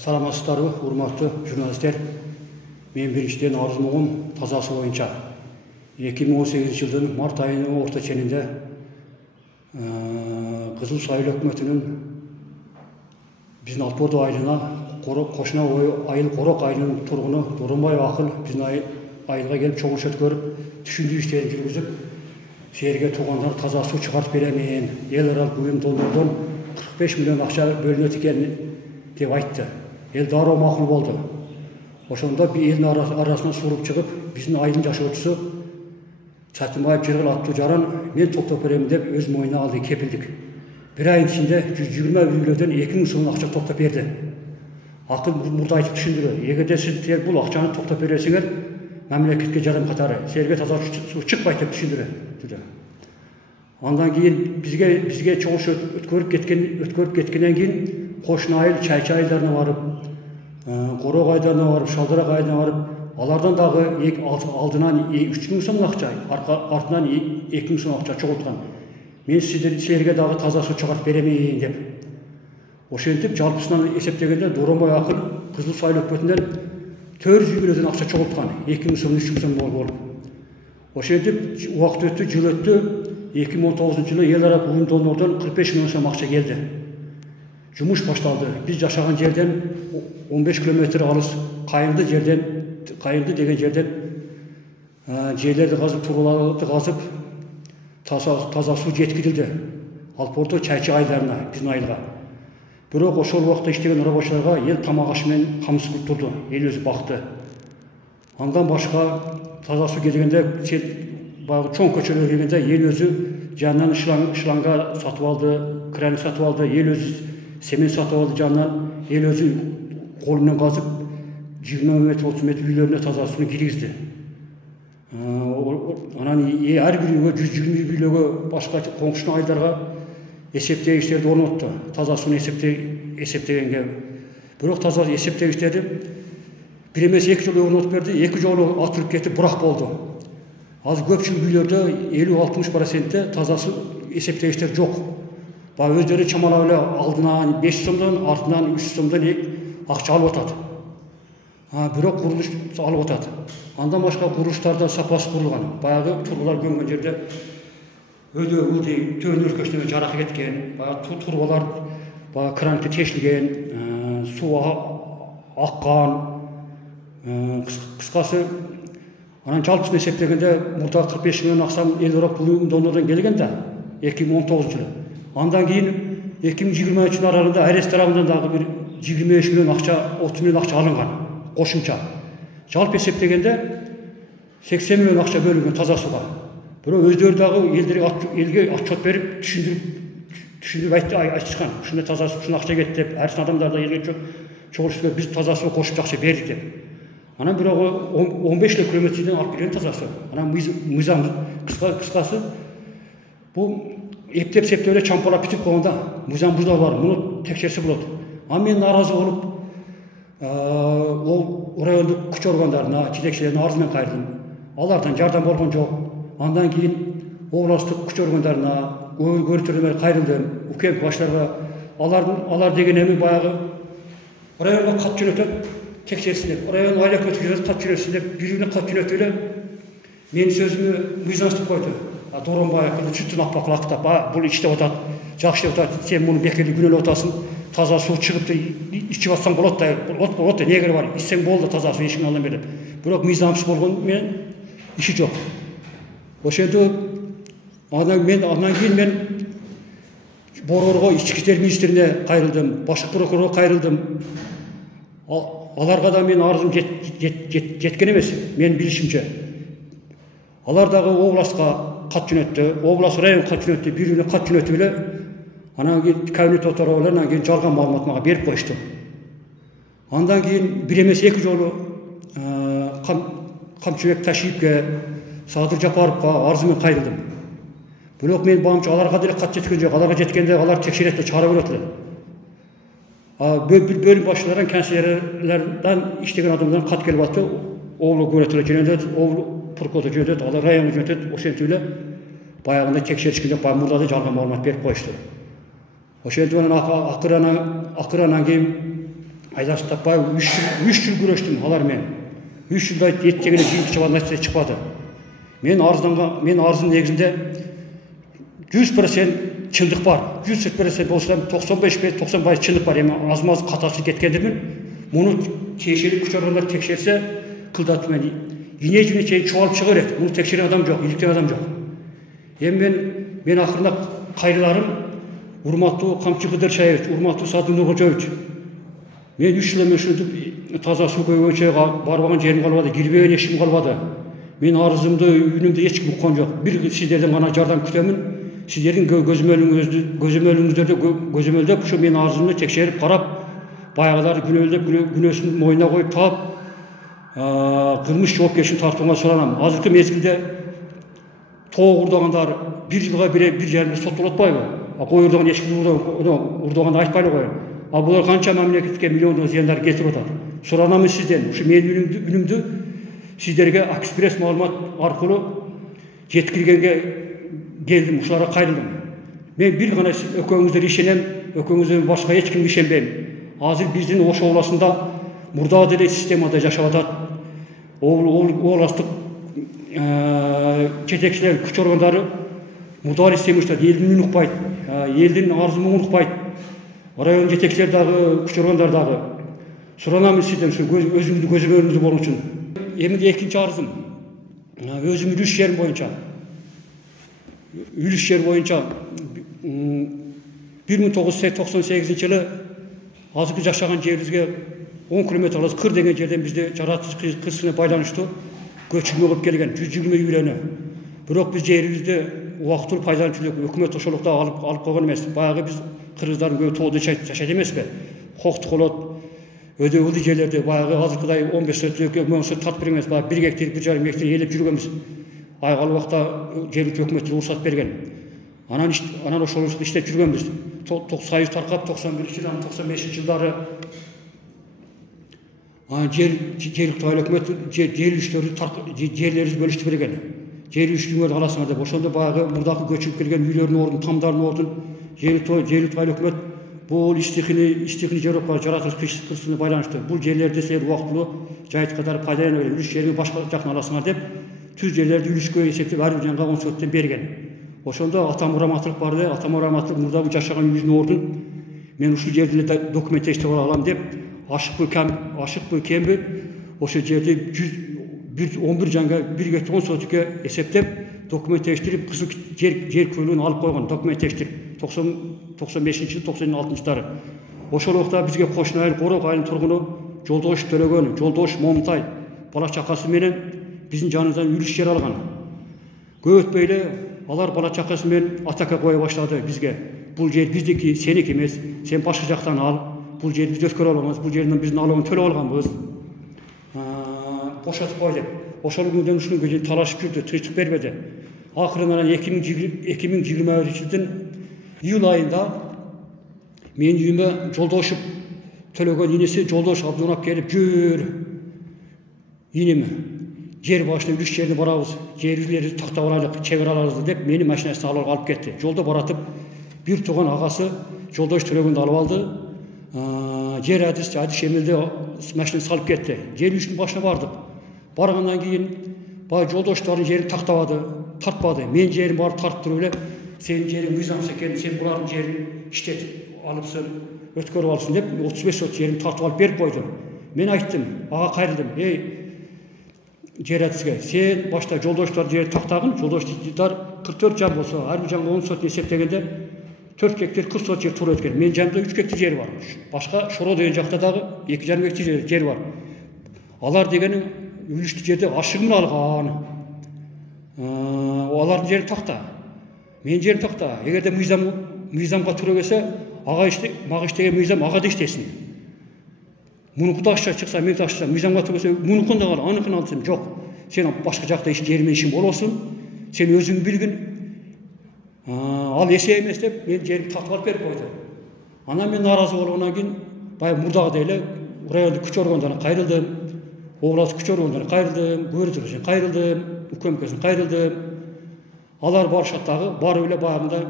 Саламатсыздарбы, урматтуу журналисттер. Мен биринчиден арызмогум тазасы боюнча 2018 жылдын март айынын орто ченинде Кызыл Сайыл өкмөтүнүн биздин Алпордо айылына кошуна айыл Корок айылынын тургуну Доронбаев Акыл биздин айылга келип чогулуш өткөрүп, түшүндүрүү иштерин жүргүзүп, жерге туугандар таза суу чыгарып беремин, эл аралык уюм долбоордон 45 миллион акча бөлүнөт экен деп айтты. Эл дароо макул болду. Ошондо элдин арасынан суруп чыгып, биздин айылдын жашоочусу Чатымбаев Жыргыл аттуу жаран мен топтоп беремин деп өз мойнуна алды кепилдик. Бир айдын ичинде 120 үйлөрдөн 2000 сом акча топтоп берди. Акыл мурда айтып түшүндүрдү. Эгерде сиздер бул акчаны топтоп бересиңер, мамлекетке жардам катары силерге таза суу чыкпайт деп түшүндүрдү. Андан кийин бизге чогулуш өткөрүп кеткенден кийин кошуна айыл Чайчы айылдарына барып, Корок айылдарына барып, Шалдырак айылына барып, алардан дагы алдынан 3000 сом акча, артынан 2000 сом акча чогулткан. Мен силерге дагы таза суу чыгарып беремин деп. Ошентип жалпысынан эсептегенде Доронбай Акыл Кызыл Сайыл өкмөтүнөн 400 үйлөрдөн акча чогулткан, 2000 сом, 3000 сом болуп. Ошентип убакыт өттү, жыл өттү. 2019 жылы эл аралык уюм долбоордон 45 миллион сом акча келди. Жумуш башталды. Биз жашаган жерден 15 километр алыс Кайынды деген жерден жерлерди казып, турларды казып, таза суу жеткирилди. Алпордо Чайчы айылдарына, биздин айылга. Бирок ошол убакта иштеген рабочыларга ел тамак ашы менен камсыз кылып турду, эл өзү бакты. Андан башка таза суу келгенде, баягы чоң көчөлөргө келгенде эл өзү жанынан шланга сатып алды, кран сатып алды, эл өзү семен сатып алды жанынан, эл өзү кол менен казып 20 метр, 30 метр үйлөрүнө таза сууну киргизди. Анан ар бир үйгө 120 үйлөгө башка коңшу айылдарга эсептегичтерди орнотту. Таза сууну эсептегенге. Бирок таза эсептегичтерди бир эмес 2 жолу орнотуп берди, 2 жолу атырып кетип бурак болду. Азыр көпчүлүк үйлөрдө 50-60% таза суу эсептегичтер жок. Баягы өздөрү чамалап эле алдынан 5 сомдон, артынан 3 сомдон акча алып атат. Бирок курулуш алып атат. Андан башка курулуштарда сапасы курулган. Баягы турбалар көнгөн жерде өдө ылдый төбөнүн өлкөсүнө жарак кеткен, баягы турбалар баягы кранты тешилген, суу аккан. Кыскасы анан жалпысын эсептегенде мурда 45 миллион акчам эл аралык уюм долбоордон келген да 2019 жылы. Андан кийин 2020 жылы аралыгында Арес тарабынан дагы бир 25 миллион акча, 30 миллион акча алынган кошумча. Жалпы эсептегенде 80 миллион акча бөлүнгөн таза сууга. Бирок өздөрү дагы элге отчет берип түшүндүрүп айтышкан. Ушундай таза суу акча кетти деп, арсын адамдар да элге чогулуштуп биз таза суу кошумча акча бердик деп. Анан бирок 15 километрден алып келген таза суу. Анан мыйзам кыскасы бул эптеп эле чампалап бүтүп койгонда мыйзам бузулар, муну текшерсе болот. Мен нааразы болуп, ол райондук күч органдарына, жетекчилерине арыз менен кайрдым. Алардан жардам болгон жок. Андан кийин областтык күч органдарына, көрүнтүлөргө кайрылдым, УКМ башларга. Алар деген эми баягы районго кат жөнөтөт, текшерсин деп, район айлак өткөрүп кат жөнөтсүн деп, бир-бирине кат жөнөтүп эле менин сөзүмө мыйзамсыздык койду. Доронбаев сүттүн аппак лактап, бул иштеп атат, жакшы деп атат, сен муну бекерди күнөөлөп атасың, таза суу чыгып ичип атсаң болот да, эмне кереги бар, ичсең болду таза суу эшиктин алдынан берип. Бирок мыйзамсыз болгону менен иши жок. Ошентип андан кийин мен Борорго ички иштер министрине кайрылдым, башкы прокурорго кайрылдым. Аларга да мен арызым жеткен эмес, мен билишимче. Алар дагы областка кат жөнөттү, област район кат жөнөттү, бир-бирине кат жөнөтүп эле анан кийин кабинет отуруп эле, анан кийин жалган маалымат мага берип коюшту. Андан кийин бир эмес 2 жолу Камчыбек Ташиевке, Садыр Жапаровго арыз менен кайрылдым. Бирок мен баамча аларга деле кат жеткен жок. Аларга жеткенде алар текшерет эле, чыгара берет эле. Бөлүм башчыларынан, канцелерлерден иштеген адамдардан кат келип атты. Облук көрөтөлө жөнөтөт, облук прокуратура жөнөтөт, алар районго жөнөтөт. Ошентип эле баягындай текшеришкенде мурда да жалган маалымат берип коюшту. Ошентип анан акырынан кийин айласын таппай 3 жыл күрөштүм алармен. 3 жылда еттегенде жыйынтыктабан нәтиже чыкпады. Мен арыздын негизинде 100% чындык бар. 100% болсо 95-90% чындык бар. Эми аз-маз катачы кеткендирмин. Муну текшерип күч органдары текшерсе, кылдат мен ине чейин чоғалып чыга берет. Муну текшерген адам жок, иликтеген адам жок. Эми мен акырында кайрыларым урматтуу Камчы Кыдыр Шаевич, урматтуу Садыр Нуркожоевич. Мен 3 жыл өшүнтүп таза суу көйгөнчө барбаган жерим калбады, кирбеген эшигим калбады. Мен арызымды үйүнүмдө эч ким уккан жок. Бир сиздерден гана жардам күтөмүн. Сиздердин көзөмөлдөп ушу менин арызымды текшерип карап, баягылар күнөөсүн мойнуна коюп таап, кылмыш жоопкерчилигин тартууга суранам. Азыркы мезгилде тоо урдагандар 1 жылга 1,5 соттолуп атпайбы? Кой урдаган эчкини урдаганды айтпайлы кой. Булар канча мамлекетке миллиондон зыяндар келтирип атат. Суранамын сизден, ушу менин үнүмдү сиздерге экспресс маалымат аркылуу жеткиргенге келдим, ушуларга кайрылдым. Мен бир гана экөөңүздөргө ишенем, экөөңүздөн башка эч кимге ишенбейм. Азыр биздин Ош областында мурда деле системада жашап атат. Областык жетекчилер, күч органдары мурда системада элдин үнүн укпайт, элдин арзын муңун укпайт. Район жетекчилер дагы, күч органдар дагы. Суранамын сизден ушу өзүңүздүн көзөмөлүңүз болуу үчүн. Эми экинчи арызым өзүмдүн үлүш жерим боюнча. Үлүш жер боюнча 1998-жылы азыркы жашаган жерибизге 10 км алыс Кыр деген жерден бизде жаратылыш кырсыгына байланыштуу көчүрмө кылып келген 120 үйлөнү. Бирок биз жерибизди убактылуу пайдаланып жүрдүк. Өкмөт ошолукта алып койгон эмес. Баягы биз кыргыздардын көбү тоодо жашайт эмеспи? Коктук болот. Өдөөлүү жерлерде баягы азыркыдай 15 сотөккө мөңсөт тартып берген эмес. Баягы 1 гектар, 1,5 гектар ээлеп жүргөнбүз. Айгал убакта жергиликтүү өкмөт уруксат берген. Анан ошол иштеп жүргөнбүз. Союз таркап 91-жылдан 95-жылдары жергиликтүү айыл өкмөт жерлерибизди бөлүштүрүп берген. Жер үчтүңөр аласыңар деп. Ошондо баягы мурдакы көчүп келген үйлөрдүн ордун, тамдардын ордун жергиликтүү айыл өкмөт бул истихини жерокко жаратылыш кырсыгына байланыштуу. Бул жерлерди силер убактылуу жайыт катары пайдалана бериңер. Үлүш жерин башка жактан аласыңар деп түз жерлерди үлүшкө эсептеп ар бир жанга 10 соттон берген. Ошондо атам Раматылык барды. Атам Раматылык мурдагы жашаган үйүнүн ордун мен ушул жерди документтештирип алам деп ашыкпы кемби ошол жерди 11 жанга 1 гектар 10 сотукка эсептеп документтештирип кызыл жер көйлөгүн алып койгон. Документтештирип 95-жылы 96-жылдары. Ошол убакта бизге кошуна айыл Корок айылынын тургуну Жолдош Төлөгөн, Жолдош Момунтай бала чакасы менен биздин жаныбыздан үлүш жер алган. Көп өтпөй эле алар бала чакасы менен атака кое баштады бизге. Бул жер биздики, сеники эмес, сен башка жактан ал. Бул жерди биз өткөрө алабыз, бул жерден биздин налогун төлөп алганбыз. Бошотуп кой деп. Ошол күндөн ушуга чейин талашып жүрдү, тынчтык бербеди. Акырында 2021-жылдын июль айында менин үйүмө Жолдошуп Төлөгөн инеси Жолдош Абдунап келип жүр. Инем жер башына үлүш жерине барабыз, жерлерди тактап алайлык, чебер алабыз деп мени машинасына алып кетти. Жолдо баратып бир тууган агасы Жолдош Төлөгөндү алып алды. Жер адис эмелде машинаны салып кетти. Жер үлүштүн башына бардык. Баргандан кийин баягы Жолдоштардын жерин тартпады. Мен жерим барып тартып туруп эле сенин жериң мыйзамсыз экен, сен булардын жерин иштетип алыпсың, өткөрүп алыпсың деп 35 сот жерин тартып алып берип койду. Мен айттым, ага кайрылдым. Жер адиске, сен башта Жолдоштардын жерин тактагын, Жолдоштар 44 жан болсо, ар бир жанга 10 сот эсептегенде 4 гектар 40 сот жер туура өткөн. Мен жанымда 3 гектар жер бар. Башка Шоро деген жакта дагы 2,5 гектар жер бар. Алар дегени үлүштүү жерде ашыгын алган. Алардын жерин такта. Мен жерим такта. Эгерде мыйзамга туура келсе, ага мага иштеген мыйзам ага да иштесин. Мунуку да акча чыкса, мен да акча, мыйзамга туура келсе, мунукун да ал, аныкын ал десем, жок. Сен башка жакта жеримен ишин болосун. Сен өзүң билгин. Ал эсе эмес деп мен жеримди тартып алып берип койду. Анан мен нааразы болгондон кийин баягы мурдагыдай эле райондук күч органдарына кайрылдым. Областык күч органдарына кайрылдым, көрсөтүшүн кайрылдым, УКМКсына кайрылдым. Алар барышат дагы, барып эле баягында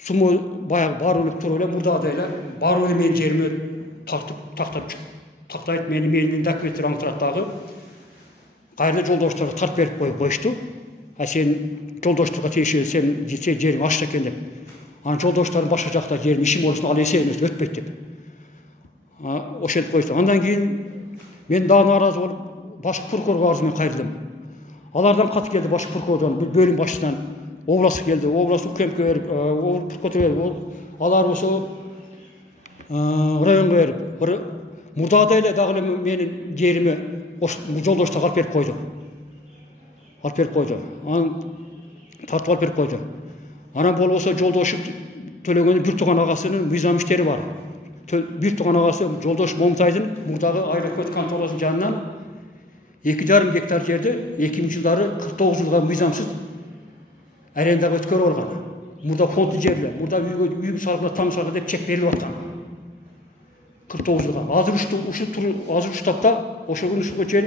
сумо баягы барып эле туруп эле мурдагыдай эле барып эле менин жериме тақтайды, мені документтер аңтыраттағы қайырлы жолдаушыларға тарт беріп қойышты. Сен жолдаушыларға тиеші, сен жерің ашық екен деп. Жолдаушылардың башқа жақта жерін ішім олысын ал есен өтпейді деп. Ошеліп қойышты. Андан кейін мен дағы наразы болып, башқы прокурорға арызымен қайырдым. Алардан хат келді башқы прокурордан, бөлім басшысынан. Обласы келді, обласы үкіметке беріп, прокурор алар осы районға беріп, мұрдағдайлы дағылы менің жеріме жолдаушыға алып беріп қойды. Алып беріп қойды. Тартып алып беріп қойды. Анан бол осы жолдаушы төлегені бір туған ағасының мүйзам іштері бар. Bir туған ағасы жолдаушы Момтайдың мұрдағы аэрофлот конторасының жанынан 2,5 гектар жерді 2000 жылдары 49 жылға мүйзамсыз арендаға өткөріп алған. Мұрда фондты жерлі, мұрда үй салғыла, там салғыла деп чек беріліп атқан. 49 жылға. Азыр ұштапта, ошол күн ұшуға чейін,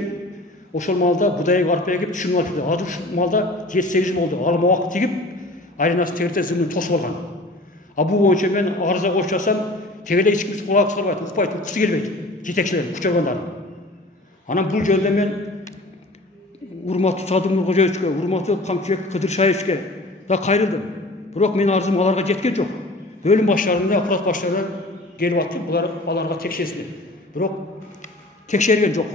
ошол малда бұдайы арпая кеп түшін алып жүрді. Азыр малда 7-8 жыл болды. Алма уақыт тегіп, айренасы тегірте зімін тосып алған. Бұл бойынша мен арыза қойып жасам, тегеле ешкіміз құлақ салбайды, ұқпайды, ұққысы келмейді. Жетекшілер, күштерғандар. Анан бұл жөнде мен Урматты Садыр Нұрғожаевичке, Урматты Қамчыбек Қыдыршаевичке да қайрылдым. Бірақ мен арызым аларға жеткен жоқ. Бөлім басшыларында, аппарат басшылары келіп атты, бұлар аларға текшерсін. Бірақ текшерген жоқ.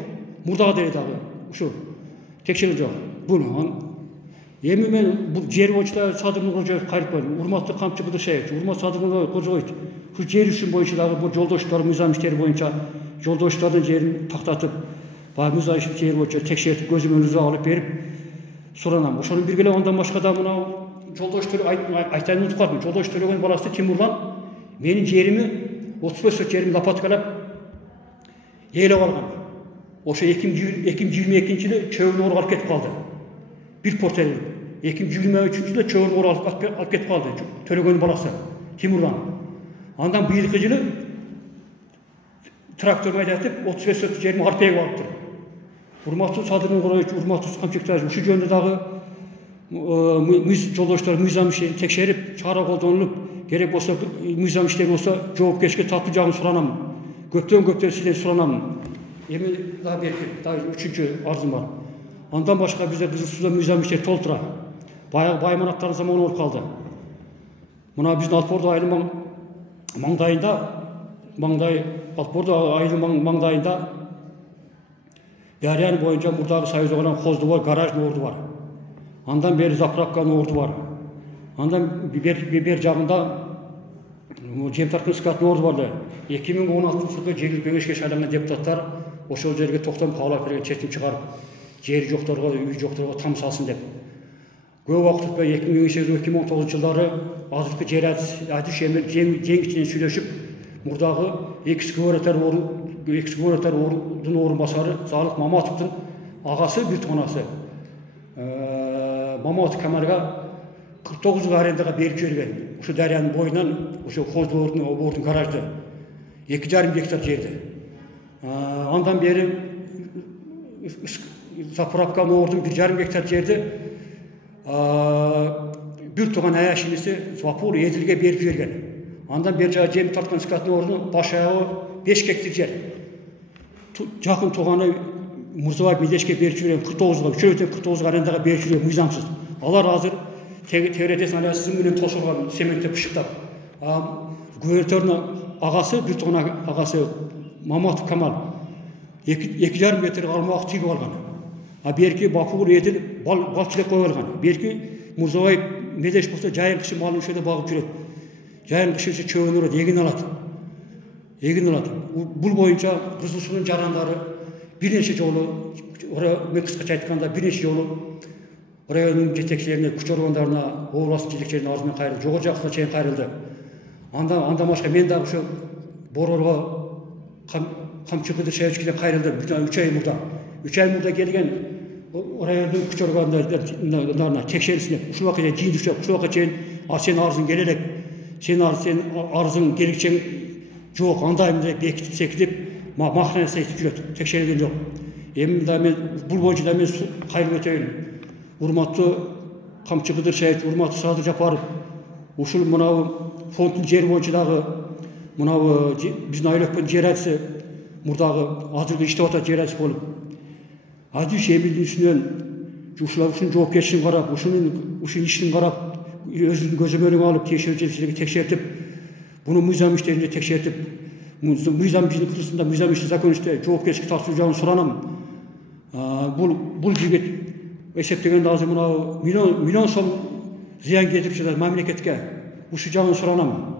Мұрдаға дейдағы ұшы текшерген жоқ. Бұл Еми мен бұл жер бойынша Садыр Нұрғожаев қайрып қойдым. Урматты Қамчыбек Қыдыршаевич, Урматты Садыр Нұрғожаевич. Бұл жер үшін бойынша бұл жолдаушылар мүйзам іштері бойынша жолдаушылардың жерін тақтатып, мүйзам іштері бойынша текшертіп, көзім önünüze алып беріп сұранам. Ошоның біргеле ондан башқа да мынау жолдаушы айтайын ұмытып қалдым. Жолдаушы төлеген баласы Тимурлан менің жерімі 35 сот жерімді лопаткалап елеп алған. Ошо 2022 жылы чөбүн алып кетіп қалды. Bir portel 2023 жылы чөбүн алып кетіп қалды. Төлеген баласы Тимурлан. Андан биылғы жылы трактор айдатып 35 сот жерімі арпайып алып тұр. Урматты Садыр Нұрғожаевич, Урматты Қамчыбек Қыдыршаевич ушу жөнүндө дагы жолдоштор мүйзам ишин текшерип, чара колдонулуп, керек болсо мүйзам иштер болсо жоопкерчиликке тартуу жагын суранам. Көптөн сизден суранам. Эми дагы берки, дагы үчүнчү арызым бар. Андан башка бизде Кызыл Сууда мүйзам иштер толтура. Баягы байманаттардын заманы болуп калды. Мына биздин Алпордо айылы маңдайында, Алпордо айылы маңдайында Дарияның бойынша мұрдағы Союзда olan қозды бар, гаражный орды бар. Андан бері заправканың орды бар. Андан бер жағында жемтарқын скатын орды барды. 2016 жылғы жергілікті кеңеске сайланған депутаттар ошол жерге тоқтам қаулап берген чечим шығарып, жері жоқтарға, үй жоқтарға там салсын деп. Көп уақыт өтпей 2018-2019 жылдары азыркы жер әдіс жеңішінен сүйлөшүп, мұрдағы экскаватор ордың орынбасары Залык Маматовтың ағасы бір туғанасы Маматов Камалға 49 жыл арендаға беріп жіберген. Ушу Дарияның бойынан, ушу Қозды ордың гаражды 2,5 гектар жерді. Андан бері заправканың ордың 1,5 гектар жерді бір туған аяшинесі Звапур Еділге беріп жіберген. Андан бері жағы жем тартқан скатын ордың баш аяғы 5 гектар жер. Жақын туғаны Мұрзабаев Медешке беріп жүрген 49-ға, үшеуітен 49-ға арендаға беріп жүрген мүйзамсыз. Алар азыр тегіретесін алиясыз мүнен тосылған сементте пұшықтап. Губернаторның ағасы, бір туған ағасы Маматов Камал 2,5 метр алмақ түйіп алған. Беркі Бапур Еділ балчылық қойып алған. Беркі Мұрзабаев Медеш болса жайын қышы малын үшеде бағып жүреді. Жайын қышы чөбін ұрады, егін алады. Бұл бойынша Кызыл Суунун жарандары бірнеше жолы, мен қысқаша айтқанда бірнеше жолы районның жетекшілеріне, күч органдарына, областың жетекшілеріне арызмен қайрылды, жоғары жақсына чейин қайрылды. Анда башка мен дагы ошо Борорго Камчыбек Кыдыршаевичке қайрылдым. 3 ай мурда. 3 ай мурда келген райондун күч органдарына текшерисине ушул убакытта жыйындырышып, ушул убакытка чейин сен арызың келелек, сен арызың келгичең жоқ, андайым деп бекітіп секітіп, мақына сайтып жүреді, текшерген жоқ. Емін да мен, бұл бойынша да мен қайрып өтейін. Урматты Қамчыбек Кыдыршаевич, Урматты Садыр Жапаров, ушул мынау фондтың жер бойынша дағы мынау биздин айлыкпен жер адысы мурдагы азыркы иштеп атат жер адысы болуп. Азыр эмилдин үстүнөн ушунун жоопкерчилигин карап, ушунун ишин карап, өзүнүн көзөмөлүн алып, текшерүүчүлөргө текшертип, буну мыйзам иштеринде текшертип, мыйзам биздин Кыргызстанда мыйзам иши закон иште жоопкерчиликке тартуу жагын суранам. Бул жигит эсептегенде азыр мынау миллион сом зыян келтирип жатат мамлекетке. Ушул жагын суранам.